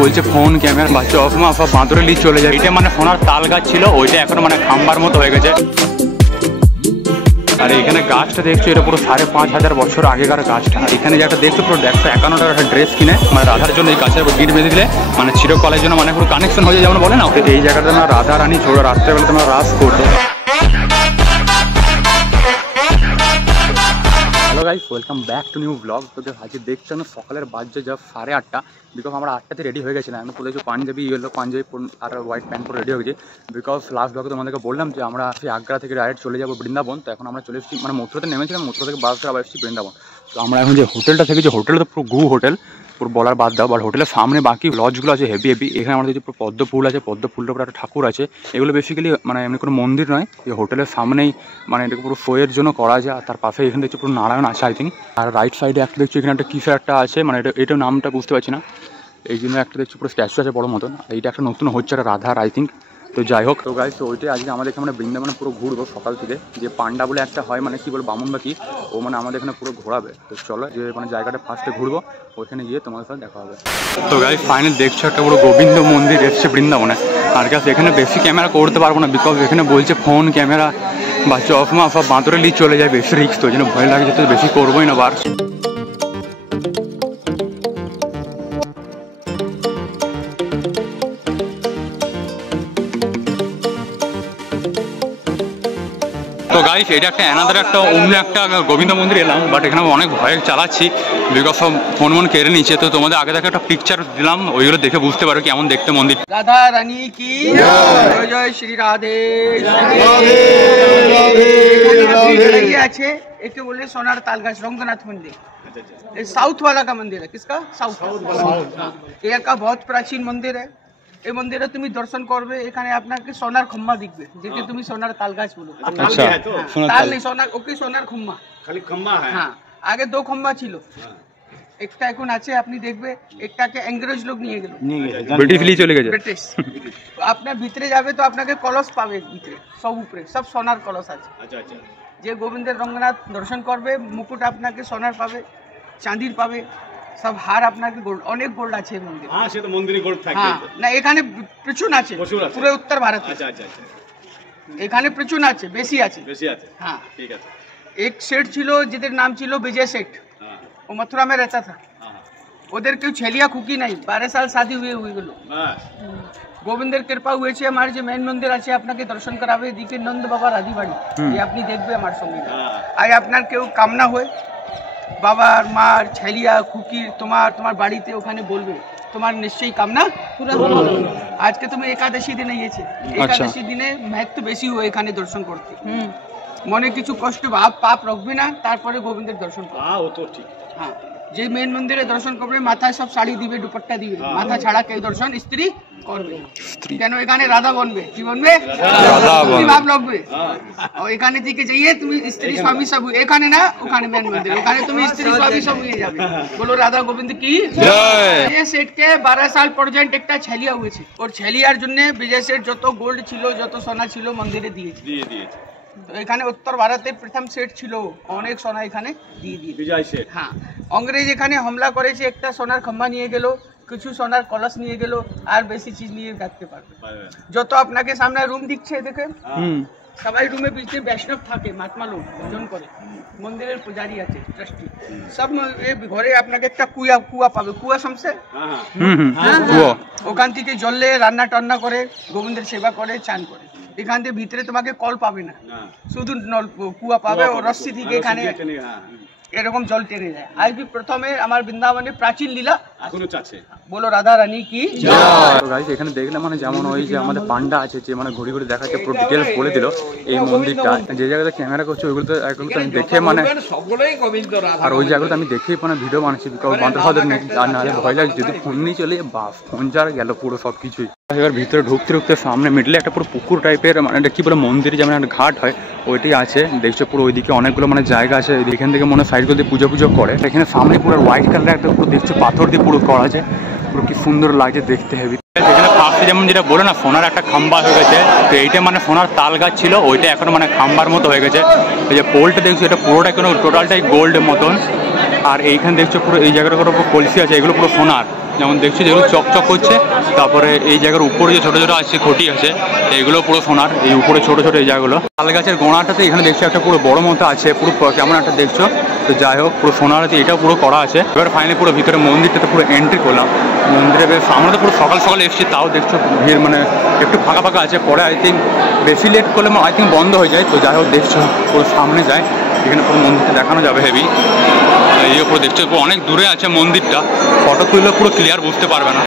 বলছে phone camera বা চশমা সব বাঁদরে নিয়ে চলে যায়। এটা মানে সোনার তাল গাছ ছিল, ওইটা এখন মানে খাম্বার মতো হয়ে গেছে। আর এখানে গাছটা দেখছো, এটা পুরো ৫,৫০০ বছর আগেকার গাছটা। এখানে যেটা দেখছো পুরো ১৫১ একটা ড্রেস কিনে মানে রাধার জন্য এই গাছের উপর গিট বেঁধে দিলে মানে চিরকালের জন্য মানে পুরো কানেকশন হয়ে যায়, যেমন বলে না। এই জায়গাটা তোমরা রাধা রানী ছোড়ো, রাত্রেবেলা তোমরা রাস করতো। Hello guys, welcome back to new blog. তো আজকে দেখছো না সকালের বাজে যা 8:30, বিকজ আমরা 8টাতে রেডি হয়ে গেছিলাম। আমি বলেছি পাঞ্জাবি ইয়েলো পাঞ্জাবি আর হোয়াইট প্যান্ট পরে রেডি হয়ে গেছি, বিকজ লাস্ট ব্লগে তোমাদেরকে বললাম যে আমরা সেই আগ্রা থেকে ডাইরেক্ট চলে যাবো বৃন্দাবন। তো এখন আমরা চলে এসেছি মানে মথুরাতে নেমেছিলাম, মথুরা থেকে বাস ধরে আবার এসেছি বৃন্দাবন। তো আমরা এখন যে হোটেলটা থেকে, যে হোটেলটা তো পুরো গু হোটেল, পুরো বলার বাদ দাও। বাট হোটেলের সামনে বাকি লজগুলো আছে হেভি হেভি। এখানে আমাদের যে পুরো পদ্ম ফুল আছে, পদ্ম ফুলটার উপরে একটা ঠাকুর আছে। এগুলো বেসিক্যালি মানে এমনি কোনো মন্দির নয়, এই হোটেলের সামনেই মানে এটাকে পুরো শোয়ের জন্য করা যায়। আর তার পাশে এখানে দেখছি পুরো নারায়ণ আছে আই থিঙ্ক। আর রাইট সাইডে একটা দেখছি এখানে একটা কিসের একটা আছে, মানে এটা নামটা বুঝতে পারছি না। এই জন্য একটা দেখছি পুরো স্ট্যাচু আছে বড় মতন। এইটা একটা নতুন হচ্ছে একটা রাধার আই থিঙ্ক। তো যাই হোক, তো গাইস তো ওইটাই আজকে আমাদের এখানে বৃন্দাবনে পুরো ঘুরবো সকাল থেকে। যে পান্ডা বলে একটা হয় মানে কি বলে বামুন বা কি, ও মানে আমাদের এখানে পুরো ঘোরাবে। তো চলো যে মানে জায়গাটা ফার্স্টে ঘুরবো, ওইখানে গিয়ে তোমাদের সাথে দেখা হবে। তো গাইস ফাইনাল দেখছো একটা পুরো গোবিন্দ মন্দির এসছে বৃন্দাবনে। আর গাছ এখানে বেশি ক্যামেরা করতে পারবো না, বিকজ এখানে বলছে ফোন ক্যামেরা বা চশমা সব বাঁদরে নিয়ে চলে যায়, বেশি রিস্ক। তো ওই জন্য ভয় লাগে, যেতে বেশি করবোই না বার। তো গাইস এটা একটা অ্যানাদার একটা অন্য একটা গোবিন্দ মন্দির এলাম, বাট এখানে অনেক ভয় চালাচ্ছি বিকজ সব ফোন কেড়ে নিচ্ছে। তো তোমাদের আগে থেকে একটা পিকচার দিলাম, ওইগুলো দেখে বুঝতে পারো কেমন দেখতে মন্দির। রাধা রানী কি জয়, জয় শ্রী রাধে আছে। একে বলে সোনার তালগাছ रंगनाथ मंदिर, साउथ वाला का मंदिर है। किसका? साउथ ये का बहुत प्राचीन मंदिर है। এই মন্দিরে তুমি দর্শন করবে, এখানে আপনাকে সোনার খম্মা দেখবে, যেটা তুমি সোনার তালগাছ বলো। আচ্ছা, তাল নেই, সোনার ওকে সোনার খম্মা, খালি খম্মা হ্যাঁ। আগে 2 খম্মা ছিল, একটা এখন আছে। আপনি দেখবে একটাকে ইংরেজ লোক নিয়ে গেল, ব্রিটিশ লিয়ে চলে গেছে ব্রিটিশ। আপনার ভিতরে যাবে তো আপনাকে কলস পাবে, ভিতরে সব উপরে সব সোনার কলস আছে। আচ্ছা আচ্ছা। যে গোবিন্দের রঙ্গনাথ দর্শন করবে, মুকুট আপনাকে সোনার পাবে, চাঁদির পাবে, সব হার আপনাকে গোল্ড, অনেক গোল্ড আছে মন্দির। হ্যাঁ, সে তো মন্দিরে গোল্ড থাকে। হ্যাঁ না, এখানে প্রচুর আছে পুরো উত্তর ভারতে। আচ্ছা আচ্ছা আচ্ছা। এখানে প্রচুর আছে, বেশি আছে, বেশি আছে। হ্যাঁ ঠিক আছে। एक सेठ ছিল जिधर नाम ছিল विजय सेठ, वो मथुरा में रहता था। उधर क्यों छेलिया खुकी नहीं, 12 साल शादी हुए हुई गलो। গোবিন্দের কৃপা হয়েছে। আমার যে মেন মন্দির আছে আপনাকে দর্শন করাবে, এদিকে নন্দ বাবা রাধীবাড়ি, এই আপনি দেখবে আমার সঙ্গে। আর আপনার কেউ কামনা হয় বাবার মার ছেলিয়া খুকির, তোমার বাড়িতে ওখানে বলবে, তোমার নিশ্চয়ই কামনা পুরো হবে। আজকে তুমি একাদশী দিনে গিয়েছে, একাদশী দিনে महत्व বেশি হয় এখানে দর্শন করতে। মনে কিছু কষ্ট ভাব পাপ রাখবে না, তারপরে গোবিন্দের দর্শন করবে। হ্যাঁ, ও তো ঠিক। হ্যাঁ, যে মেন মন্দিরে দর্শন করবে মাথায় সব শাড়ি দিবে, দুপট্টা দিবে, মাথা ছাড়া কেউ দর্শন স্ত্রী করবে। কেন এখানে রাধা বনবে, কি বনবে? রাধা ভাব লাগবে। আর এখানে থেকে যাইয়ে তুমি স্ত্রী স্বামী সব, এখানে না ওখানে মেন মন্দির, ওখানে তুমি স্ত্রী স্বামী সব হয়ে যাবে। বলো রাধা গোবিন্দ কি জয়। বিজয় সেঠকে 12 সাল পর্যন্ত একটা ছেলিয়া হয়েছে, ওর ছেলিয়ার জন্য বিজয় সেঠ যত গোল্ড ছিল, যত সোনা ছিল মন্দিরে দিয়েছে। তো এখানে উত্তর ভারতে প্রথম সেট ছিল, অনেক সোনা এখানে দিয়ে দিয়ে বিজয় সেঠ। হ্যাঁ, ইংরেজ এখানে হামলা করেছে, একটা সোনার খম্মা নিয়ে গেল, কিছু সোনার কলস নিয়ে গেল, আর বেশি চিজ নিয়ে রাখতে পারবে। যত আপনাকে সামনে রুম দিচ্ছে দেখে, সবাই রুমে পিছনে বৈষ্ণব থাকে, মহাত্মা লোক ভজন করে, মন্দিরের পূজারী আছে, ট্রাস্টি সব। ঘরে আপনাকে একটা কুয়া পাবে, কুয়া সমসে ওখান থেকে জলে রান্না টান্না করে, গোবিন্দের সেবা করে, চান করে। এখান থেকে ভিতরে তোমাকে কল পাবে না, শুধু কুয়া পাবে, ও রস্সি থেকে এখানে এরকম জল টেনে যায়। আজ প্রথমে আমার বৃন্দাবনে প্রাচীন লীলা এখনো আছে। বলো রাধা রানী কি জয়। তো গাইস এখানে দেখলে মানে যেমন ওই যে আমাদের পান্ডা আছে, যে মানে ঘুরি ঘুরি দেখাচ্ছে, পুরো ডিটেলস বলে দিল এই মন্দিরটা। যে জায়গাতে ক্যামেরা করছে ওইগুলোতে আমি দেখে মানে, আর ওই জায়গাতে আমি দেখেই মানে ভিডিও বানাচ্ছি, বিকজ বান্ধব নেই। আর নাহলে ভয় লাগে যদি ফোন নিয়ে চলে বাস, ফোন যার গেল পুরো সব কিছুই। এবার ভিতরে ঢুকতে সামনে মিডলে একটা পুরো পুকুর টাইপের, মানে এটা কি বলে মন্দিরে যেমন একটা ঘাট হয় ওইটি আছে। দেখছো পুরো ওইদিকে অনেকগুলো মানে জায়গা আছে, এখান থেকে মনে সাইডগুলো দিয়ে পুজো করে। এখানে সামনে পুরো হোয়াইট কালার একটা পুরো দেখছো পাথর দিয়ে পুরো করা আছে, পুরো কি সুন্দর লাগছে দেখতে হেভি। এখানে পাশে যেমন যেটা বলে না সোনার একটা খাম্বা হয়ে গেছে, তো এইটা মানে সোনার তাল গাছ ছিল, ওইটা এখন মানে খাম্বার মতো হয়ে গেছে। এই যে পোলটা দেখছো এটা পুরোটা কোনো টোটালটাই গোল্ডের মতন। আর এইখানে দেখছো পুরো এই জায়গাটা পুরো কলসি আছে, এগুলো পুরো সোনার, যেমন দেখছি যেগুলো চকচক করছে। তারপরে এই জায়গার উপরে যে ছোটো ছোটো আছে খুঁটি আছে এইগুলো পুরো সোনার। এই উপরে ছোটো ছোটো এই জায়গাগুলো তাল গাছের গোড়াটাতে এখানে দেখছি একটা পুরো বড় মতো আছে, পুরো কেমন একটা দেখছো। তো যাই হোক পুরো সোনার আছে, এটাও পুরো করা আছে। এবার ফাইনালি পুরো ভিতরে মন্দিরটাতে পুরো এন্ট্রি করলাম। মন্দিরে বেশ আমরা তো পুরো সকাল সকাল এসেছি, তাও দেখছো ভিড় মানে একটু ফাঁকা ফাঁকা আছে। পরে আই থিঙ্ক বেশি লেট করলে আই থিঙ্ক বন্ধ হয়ে যায়। তো যাই হোক দেখছো পুরো সামনে যায়, এখানে পুরো মন্দিরটা দেখানো যাবে হেভি। এই উপরে দেখছো পুরো অনেক দূরে আছে মন্দিরটা, ফটো তুললে পুরো ক্লিয়ার বুঝতে পারবে না।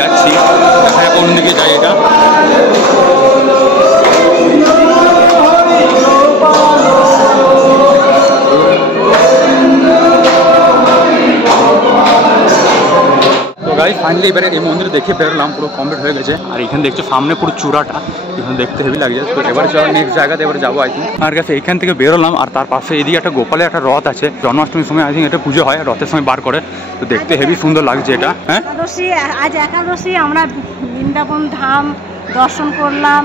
যাচ্ছি দেখা কোন দিকে যাই এটা। তো গাইস ফাইনালি এবারে এই মন্দিরে দেখে বেরোলাম, পুরো কমপ্লিট হয়ে গেছে। আর এখানে দেখছো সামনে পুরো চূড়াটা, এখানে দেখতে হেভি লাগছে। তো এবারে চলো নেক্সট জায়গাতে এবারে যাবো আই থিঙ্ক। আমার কাছে এখান থেকে বেরোলাম, আর তার পাশে এদিকে একটা গোপালের একটা রথ আছে, জন্মাষ্টমীর সময় আই থিঙ্ক এটা পুজো হয়, রথের সময় বার করে। তো দেখতে হেভি সুন্দর লাগছে এটা। হ্যাঁ আজ একাদশী আমরা বৃন্দাবন ধাম দর্শন করলাম।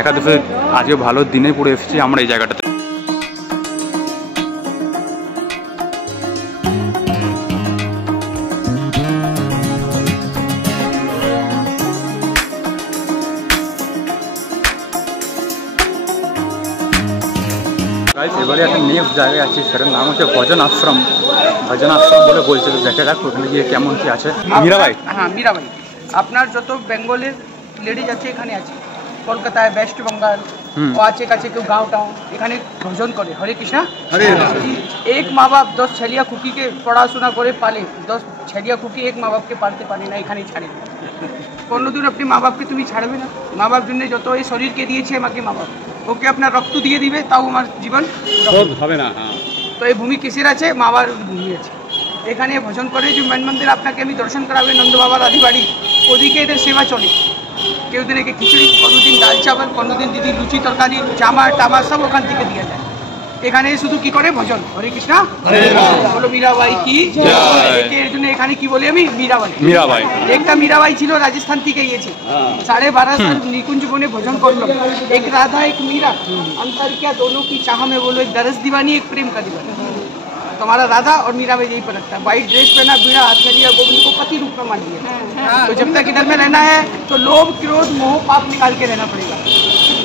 একাদশী আজকে ভালো দিনে পুরো এসেছি আমরা এই জায়গাটাতে। এবারে একটা নেক্সট জায়গায় আছি, সেটার নাম হচ্ছে ভজন আশ্রম। ভজন আশ্রম বলে বলছে, তো দেখা যাক ওখানে গিয়ে কেমন কি আছে। মীরাবাই, হ্যাঁ মীরাবাই, আপনার যত বেঙ্গলের লেডিজ আছে এখানে আছে, কলকাতায় ওয়েস্ট বেঙ্গল ও আছে কাছে কেউ গাঁও টাউন এখানে ভজন করে। হরে কৃষ্ণা হরে রাম। এক মা বাপ 10 ছেলিয়া খুকিকে পড়াশোনা করে পালে, 10 ছেলিয়া খুকি এক মা বাপকে পালতে পারে না, এখানেই ছাড়ে। কোনোদিন আপনি মা বাপকে তুমি ছাড়বে না। মা বাপ জন্য যত এই শরীরকে দিয়েছে আমাকে মা বাপ, ওকে আপনার রক্ত দিয়ে দিবে তাও আমার জীবন হবে না। তো এই ভূমি কিসের আছে? মা বাবার ভূমি আছে। এখানে ভজন করে যে মেন মন্দির আপনাকে আমি দর্শন করাবে, নন্দ বাবার আদিবাড়ি, ওদিকে এদের সেবা চলে। কেউ দিন একে খিচুড়ি, কোনোদিন ডাল চাवल, কোনোদিন দিদি লুচি তরকারি, জামা টামা সব ওখান থেকে দিয়ে যায়। এখানে শুধু কি করে ভজন। হরে কৃষ্ণা হরে রাম। বলো মীরাবাই কি জয়। এর জন্য এখানে কি বলি আমি মীরাবাই। মীরাবাই একটা মীরাবাই ছিল, রাজস্থান থেকে গিয়েছে, 12.5 साल निकुंज बने भजन करलो। एक राधा एक मीरा, अंतर क्या दोनों की चाह में बोलो, एक दरस दीवानी एक प्रेम का दीवानी। तुम्हारा राधा और मीरा में यही पर रखता है। व्हाइट ड्रेस पहना, बीड़ा हाथ में लिया, गोविंद को पति रूप में मान लिया। तो जब तक इधर में रहना है तो लोभ क्रोध मोह पाप निकाल के रहना पड़ेगा।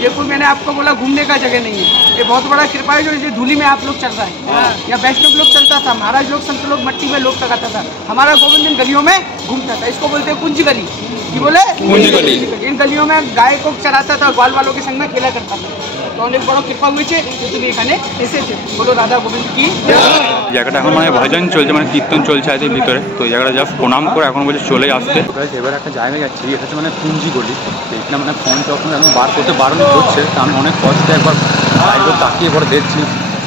ये कोई मैंने आपको बोला घूमने का जगह नहीं है, ये बहुत बड़ा कृपा है जो इसे धूली में आप लोग चल रहा है। या वैष्णव लोग चलता था, महाराज लोग संत लोग मट्टी में लोग लगाता था, हमारा गोविंद इन गलियों में घूमता था। इसको बोलते हैं कुंज गली। की बोले कुंज गली। इन गलियों में गाय को चराता था, ग्वाल वालों के संग में खेला करता था। तो अनेक बड़ा कृपा हुई है তুমি এখানে এসেছে। বলো রাধা গোবিন্দ কি। জায়গাটা এখন মানে ভজন চলছে, মানে কীর্তন চলছে আছে ভিতরে। তো এই জায়গাটা জাস্ট প্রণাম করে এখন বলছে চলে আসতে। এবার একটা জায়গায় যাচ্ছি, এটা হচ্ছে মানে কুঞ্জি গলি। এখানে মানে ফোন যখন এখন বার করতে বারণ করছে, তা আমি অনেক কষ্টে একবার বাইরে তাকিয়ে পরে দেখছি।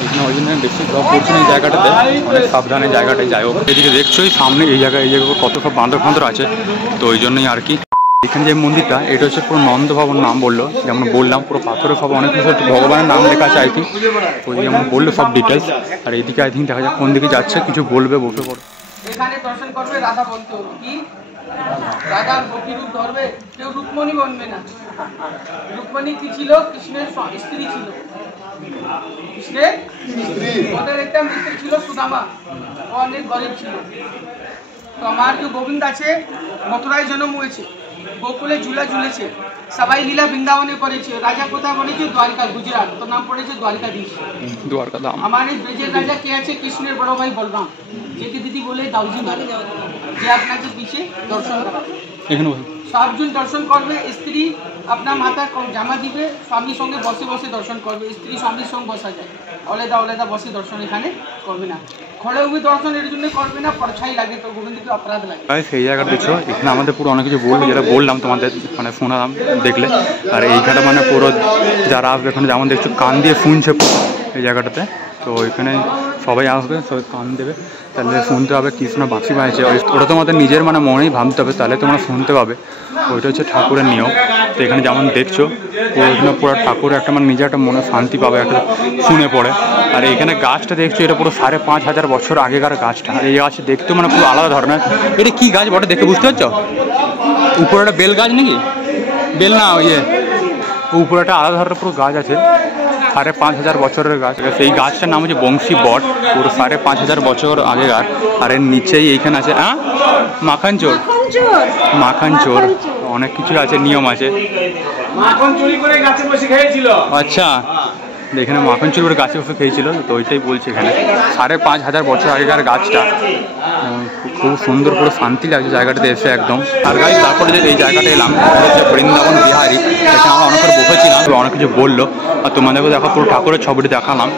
এখানে ওই জন্য বেশি ব্লগ করছি না এই জায়গাটাতে, অনেক সাবধানে জায়গাটায় যাই হোক। এদিকে দেখছোই সামনে এই জায়গায় কত সব বাঁদর ফাঁদর আছে, তো ওই জন্যই আর কি। এখানে যে মন্দিরটা এটা হচ্ছে পুরো নন্দ ভবন নাম বললো, যেমন বললাম পুরো পাথরের সব অনেক কিছু ভগবানের নাম লেখা আছে আই থিঙ্ক। ওই যেমন বললো সব ডিটেলস। আর এইদিকে আই থিঙ্ক দেখা যাক কোন দিকে যাচ্ছে, কিছু বলবে, বসে পড়ো। এখানে দর্শন করবে রাধা বলতে কি রাধা গোপী রূপ ধরবে, কেউ রুকমণি বনবে না। রুকমণি কি ছিল? কৃষ্ণের স্ত্রী ছিল। কৃষ্ণের ওদের একটা মিত্র ছিল সুদামা, ও অনেক গরিব ছিল। তো আমার যে গোবিন্দ আছে মথুরায় জন্ম হয়েছে, গোকুলে ঝুলা ঝুলেছে, সবাই লীলা বৃন্দাবনে করেছে। রাজা কোথায় বলেছে? দ্বারকা, গুজরাট। তো নাম পড়েছে দ্বারকাধীশ। দ্বারকাধাম। আমার এই ব্রজের রাজা কে আছে? কৃষ্ণের বড় ভাই বলরাম, যেকে দিদি বলে দাউজি মারে, যে আপনাকে পিছে দর্শন করাবে। সবজন দর্শন করবে। স্ত্রী আপনার মাথা জামা দিবে, স্বামীর সঙ্গে বসে বসে দর্শন করবে। স্ত্রী স্বামীর সঙ্গে বসা যায়, আলাদা আলাদা বসে দর্শন এখানে করবে না। খড়ে উঠে দর্শন এর জন্য করবে না, পরছাই লাগে, তো গোবিন্দকে অপরাধ লাগে। সেই জায়গাটা দেখছো, এখানে আমাদের পুরো অনেক কিছু বললো, যেটা বললাম তোমাদের মানে শোনালাম দেখলে। আর এইখানে মানে পুরো যারা আসবে এখানে যেমন দেখছো কান দিয়ে শুনছে এই জায়গাটাতে। তো এখানে সবাই আসবে, সবাই কান দেবে। তাহলে শুনতে হবে কৃষ্ণ বাঁশি বাজছে, ওটা তোমাদের নিজের মানে মনেই ভাবতে হবে, তাহলে তোমরা শুনতে পাবে। ওইটা হচ্ছে ঠাকুরের নিয়ম। তো এখানে যেমন দেখছো ওইখানে পুরো ঠাকুরের একটা মানে নিজে একটা মনে শান্তি পাবে একটা শুনে পড়ে। আর এইখানে গাছটা দেখছো এটা পুরো 5,500 বছর আগেকার গাছটা। আর এই গাছ দেখতে মানে পুরো আলাদা ধরনের। এটা কি গাছ বটে দেখে বুঝতে পারছো? উপরে একটা বেল গাছ নাকি? বেল না, ইয়ে উপরে একটা আলাদা ধরনের পুরো গাছ আছে, 5,500 বছরের গাছ। সেই গাছটার নাম হচ্ছে বংশী বট, পুরো 5,500 বছর আগেকার। আর এর নিচেই এইখানে আছে মাখন চোর, মাখন চোর অনেক কিছু আছে, নিয়ম আছে। মাখন চুরি করে গাছে বসে খেয়েছিল। আচ্ছা, এখানে মাখন চুরি করে গাছে বসে খেয়েছিল, তো ওইটাই বলছে এখানে 5,500 বছর আগেকার গাছটা। খুব সুন্দর, পুরো শান্তি লাগছে জায়গাটাতে এসে একদম। আর গাইস তারপরে যে এই জায়গাটা এলাম হচ্ছে বৃন্দাবন বিহারি, এখানে আমরা অনেক করে বসেছিলাম, অনেক কিছু বললো। আর তোমাদেরকে দেখো পুরো ঠাকুরের ছবিটি দেখালাম।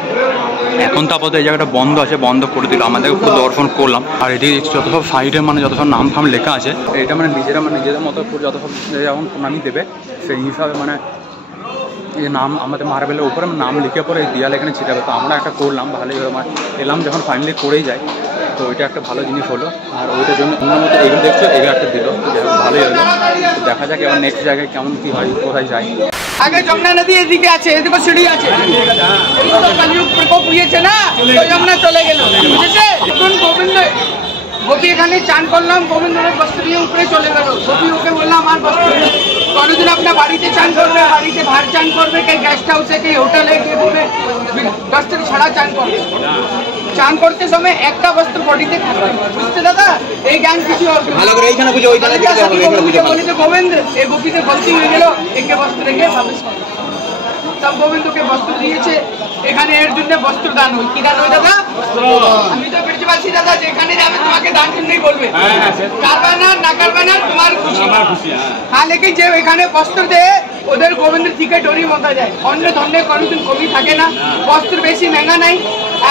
এখন তো আপাতত এই জায়গাটা বন্ধ আছে, বন্ধ করে দিল, আমাদেরকে পুরো দর্শন করলাম। আর এদিকে যত সব সাইডে মানে যত সব নাম ফাম লেখা আছে, এটা মানে নিজেদের মতো পুরো যত সব যেমন নামই দেবে সেই হিসাবে মানে এই নাম আমাদের মার্বেলের উপরে নাম লিখে পরে এই দেয়ালে এখানে ছিটাবে। তো আমরা একটা করলাম, ভালোই মানে এলাম যখন ফাইনালি করেই যায়, তো ওইটা একটা ভালো জিনিস হলো। আর ওইটার জন্য অন্য মতো এগুলো দেখছো, এগুলো একটা দিল, ভালোই হলো। দেখা যাক এবার নেক্সট জায়গায় কেমন কী হয়, কোথায় যায়। আগে যমুনা নদী এদিকে আছে, এদিকে সিঁড়ি আছে, কালিযুগ প্রকোপ হয়েছে না, তো যমুনা চলে গেল, বুঝেছে? এখন গোপী এখানে চান করলাম, গোবিন্দের বস্ত্র নিয়ে উপরে চলে গেল। গোপী ওকে বললাম আমার বস্ত্র কোনোদিন আপনার বাড়িতে চান করবে, বাড়িতে ভার চান করবে, কে গেস্ট হাউসে, কে হোটেলে, কে বস্ত্র ছাড়া চান করবে। চান করতে সময় একটা বস্ত্র বডিতে থাকবে, বুঝতে দাদা? এই জ্ঞান কিছু ভালো করে এইখানে বুঝো, ওইখানে বলিতে গোবিন্দ এই গোপীতে গলতি হয়ে গেল, একে বস্ত্র রেখে প্রবেশ করে। সব গোবিন্দকে বস্ত্র দিয়েছে, এখানে এর জন্য বস্ত্র দান হয়। কি দান হয় দাদা? আমি তো বেশি দাদা, যেখানে যাবে তোমাকে দান জন্যই বলবে, কারবা না কারবা না তোমার খুশি। হ্যাঁ, লেকিন যে এখানে বস্ত্র দেয় ওদের গোবিন্দের থেকে ডরি মতা যায়। অন্য ধরনের কোনোদিন কমি থাকে না। বস্ত্র বেশি মেহঙ্গা নাই,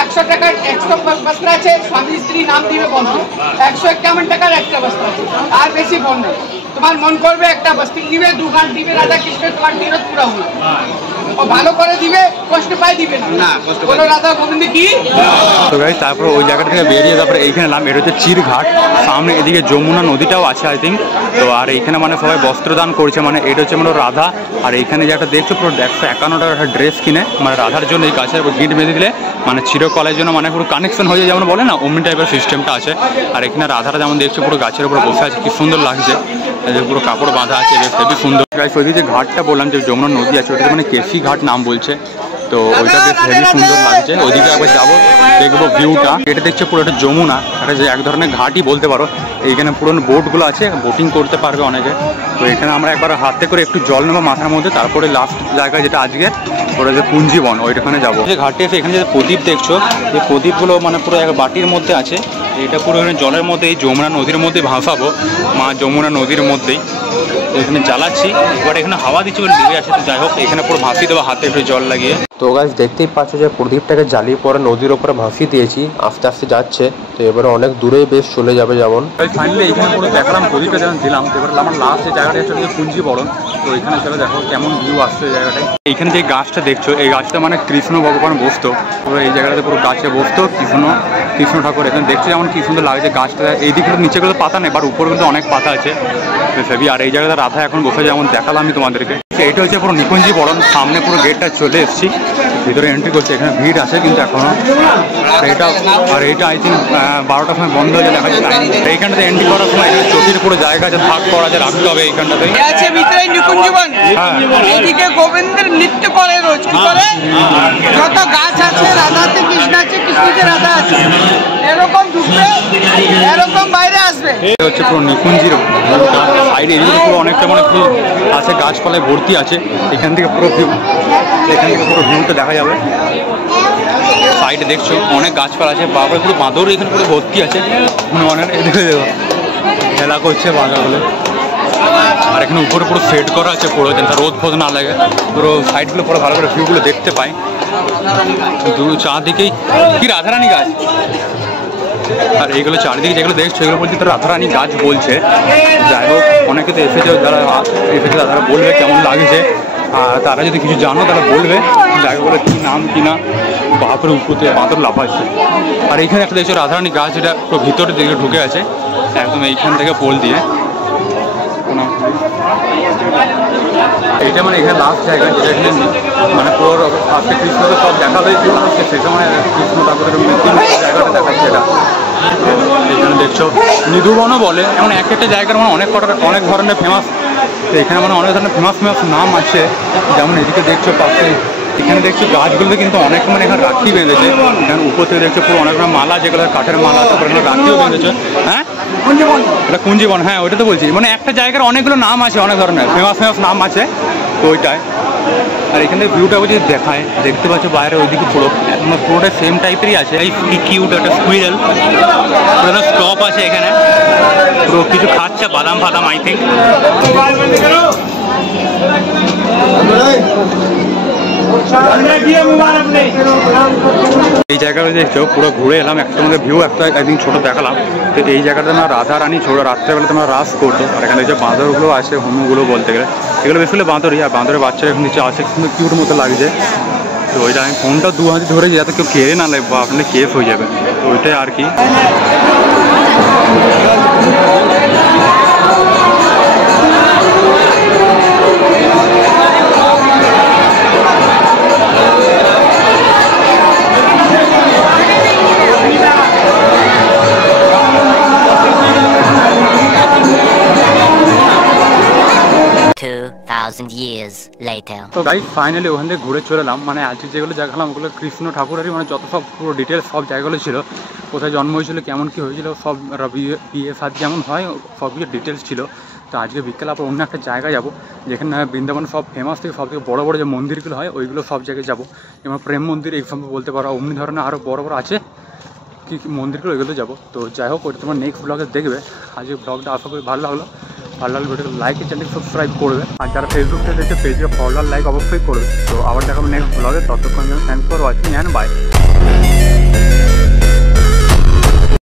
100 টাকার 100 বস্ত্র আছে, স্বামী স্ত্রী নাম দিবে বন্ধু, 151 টাকার একটা বস্ত্র আছে, আর বেশি কম নেই। তোমার মন করবে একটা বস্ত্র দিবে, 2 ঘাট দিবে, রাধা কৃষ্ণ তোমার তীরথ পুরা হবে। ও ভালো করে দিবে, কষ্ট পাই দিবে না, বলো রাধা গোবিন্দ কি। তো গাইস তারপর ওই জায়গা থেকে বেরিয়ে তারপরে এইখানে এলাম, এটা হচ্ছে চিরঘাট, সামনে এদিকে যমুনা নদীটাও আছে আই থিঙ্ক। তো আর এইখানে মানে সবাই বস্ত্রদান করছে, মানে এটা হচ্ছে মানে রাধা। আর এইখানে যে একটা দেখছো পুরো 151 টাকার একটা ড্রেস কিনে মানে রাধার জন্য এই গাছের গিট বেঁধে দিলে মানে চিরকলের জন্য মানে পুরো কানেকশন হয়ে যায়, যেমন বলে না অমনি টাইপের সিস্টেমটা আছে। আর এখানে রাধারা যেমন দেখছো পুরো গাছের উপর বসে আছে, কি সুন্দর লাগছে, পুরো কাপড় বাঁধা আছে, বেশ হেবি সুন্দর। গাইস ওইদিকে যে ঘাটটা বললাম যে যমুনা নদী আছে, ওটা মানে কেসি ঘাট নাম বলছে, তো ওইটা বেশ হেবি সুন্দর লাগছে। ওইদিকে একবার যাবো, দেখবো ভিউটা। এটা দেখছো পুরো একটা যমুনা, এটা যে এক ধরনের ঘাটই বলতে পারো। এইখানে পুরনো বোটগুলো আছে, বোটিং করতে পারবে অনেকে। তো এখানে আমরা একবার হাতে করে একটু জল নেবো মাথার মধ্যে, তারপরে লাস্ট জায়গায় যেটা আজকে ওটা যে পুঞ্জীবন, ওইখানে যাবো। যে ঘাটে এসে এখানে যে প্রদীপ দেখছো, এই প্রদীপগুলো মানে পুরো এক বাটির মধ্যে আছে। এটা পুরো এখানে জলের মধ্যে, এই যমুনা নদীর মধ্যে ভাসাবো, মা যমুনা নদীর মধ্যেই। তো এখানে জ্বালাচ্ছি, এবার এখানে হাওয়া দিচ্ছে বলে ডুবে আছে। তো যাই হোক, এখানে পুরো ভাসিয়ে দেবো হাতে একটু জল লাগিয়ে। তো গাছ দেখতেই পাচ্ছ যে প্রদীপটাকে জ্বালিয়ে পরে নদীর ওপরে ভাসিয়ে দিয়েছি, আস্তে আস্তে যাচ্ছে। তো এবারে অনেক দূরেই বেশ চলে যাবে যেমন। ফাইনালি এখানে পুরো দেখলাম, প্রদীপটা যেমন দিলাম। এবার আমার লাস্ট যে জায়গাটা হচ্ছে পুঞ্জীবরণ। তো এখানে চলে দেখো কেমন ভিউ আসছে জায়গাটায়। এইখানে যে গাছটা দেখছো, এই গাছটা মানে কৃষ্ণ ভগবান বসতো, পুরো এই জায়গাটাতে পুরো গাছে বসতো কৃষ্ণ ঠাকুর। এখানে দেখছো যেমন কি সুন্দর লাগছে গাছটা। এই দিকে নিচেগুলো পাতা নেই, বাট উপরে কিন্তু অনেক পাতা আছে সেবি। আর এই জায়গাটা রাধা এখন বসে যেমন দেখালাম আমি তোমাদেরকে। এইটা হচ্ছে পুরো নিকুঞ্জীবরণ, সামনে পুরো গেটটা চলে এসেছি, ভিতরে এন্ট্রি করছে। এখানে ভিড় আছে কিন্তু এখনো এটা, আর এইটা আই থিঙ্ক 12টার সময় বন্ধ হয়ে দেখা যায়। এইখানটাতে এন্ট্রি করার সময় চটির পুরো জায়গা আছে, ভাগ করা আছে, রাখতে হবে এইখানটাতে। আছে ভিতরে নিকুঞ্জবন, এইদিকে গোবিন্দের নৃত্য করে, রোজ কি করে, যত গাছ আছে রাধাতে কৃষ্ণ আছে, কৃষ্ণতে রাধা আছে, এরকম ঢুকবে, এরকম বাইরে আসবে। এটা হচ্ছে পুরো নিকুঞ্জির সাইডে, এদিকে পুরো অনেকটা মানে পুরো আছে, গাছপালায় ভর্তি আছে। এখান থেকে পুরো ভিউটা দেখা যাবে। সাইডে দেখছো অনেক গাছপালা আছে, বাবার পুরো বাঁদর এখানে পুরো ভর্তি আছে, অনেক এদিকে খেলা করছে বাঁদরগুলো। আর এখানে উপরে পুরো সেট করা আছে পুরো, যেন রোদ ফোদ না লাগে, পুরো সাইডগুলো পুরো ভালো করে ভিউগুলো দেখতে পাই। চারদিকেই কি রাধারানী গাছ, আর এইগুলো চারিদিকে যেগুলো দেখছো এগুলো বলছে তো রাধারানী গাছ বলছে। যাই হোক, অনেকে তো এসেছে, যারা এসেছে তারা বলবে কেমন লাগছে। আর তারা যদি কিছু জানো তারা বলবে জায়গাগুলো কী নাম কি না। বাপরে উপরে বাঁদর লাফাচ্ছে। আর এইখানে একটা দেখছো রাধারানী গাছ, এটা পুরো ভিতরের দিকে ঢুকে আছে একদম এইখান থেকে পোল দিয়ে। এইটা মানে এখানে লাস্ট জায়গা যেটা এখানে মানে পুরো আজকে কৃষ্ণকে সব দেখা হয়েছিল, সেই সময় কৃষ্ণ ঠাকুরের জায়গাটা দেখাচ্ছে এটা। এখানে দেখছো নিধুবনও বলে, এমন এক একটা জায়গার মানে অনেক ধরনের ফেমাস, তো এখানে মানে অনেক ধরনের ফেমাস নাম আছে। যেমন এদিকে দেখছো পাশে এখানে দেখছো গাছগুলোতে কিন্তু অনেক মানে এখানে রাখি বেঁধেছে, এখানে উপর থেকে দেখছো পুরো অনেক মালা, যেগুলো কাঠের মালা, তারপরে এখানে রাখিও বেঁধেছে। হ্যাঁ এটা কুঞ্জীবন, হ্যাঁ ওইটা তো বলছি, মানে একটা জায়গার অনেকগুলো নাম আছে, অনেক ধরনের ফেমাস নাম আছে, তো ওইটাই। আর এখান থেকে ভিউটা যদি দেখায়, দেখতে পাচ্ছ বাইরে ওইদিকে পুরোটা সেম টাইপেরই আছে। এই কিউট একটা স্কুইরেল, পুরো স্টপ আছে এখানে, পুরো কিছু খাচ্ছে বাদাম ফাদাম আই থিঙ্ক। এই জায়গাটা দেখছো পুরো ঘুরে এলাম, একটা তোমাদের ভিউ একদিন ছোটো দেখালাম। তো এই জায়গাটা আমরা রাধা রানী ছোটো রাত্রেবেলা তোমরা রাস করতো। আর এখানে যে বাঁদরগুলো আছে, হনুগুলো বলতে গেলে এগুলো বেশ হলে বাঁদরই, আর বাঁদরের বাচ্চারা এখন নিচে আছে, কিন্তু কিউট মতো লাগছে। তো ওইটা আমি ফোনটা 2 হাতে ধরে যাতে কেউ কেড়ে না লাগবে, আপনার কেস হয়ে যাবে, তো ওইটাই আর কি। তো গাইস ফাইনালি ওখান থেকে ঘুরে চলে এলাম। মানে আজকে যেগুলো দেখালাম ওগুলো কৃষ্ণ ঠাকুরেরই, মানে যত সব পুরো ডিটেলস সব জায়গাগুলো ছিল, কোথায় জন্ম হয়েছিল, কেমন কী হয়েছিল, সব বিয়ে সাথে যেমন হয় সব কিছু ডিটেলস ছিল। তো আজকে বিকেলে আবার অন্য একটা জায়গায় যাবো, যেখানে বৃন্দাবন সব ফেমাস থেকে সব থেকে বড়ো বড়ো যে মন্দিরগুলো হয় ওইগুলো সব জায়গায় যাবো। যেমন প্রেম মন্দির এক্সাম্পল বলতে পারো, অমনি ধরনের আরও বড়ো বড়ো আছে কী মন্দিরগুলো, ওইগুলো যাবো। তো যাই হোক ওইটা তোমার নেক্সট ব্লগে দেখবে। আজকে ব্লগটা আশা করি ভালো লাগলো ভিডিওটা লাইক, চ্যানেল সাবস্ক্রাইব করবে, আর যারা ফেসবুক থেকে দেখছে পেজে ফলো লাইক অবশ্যই করবে। তো আবার দেখাবো নেক্সট ব্লগে, ততক্ষণ thanks for watching and by.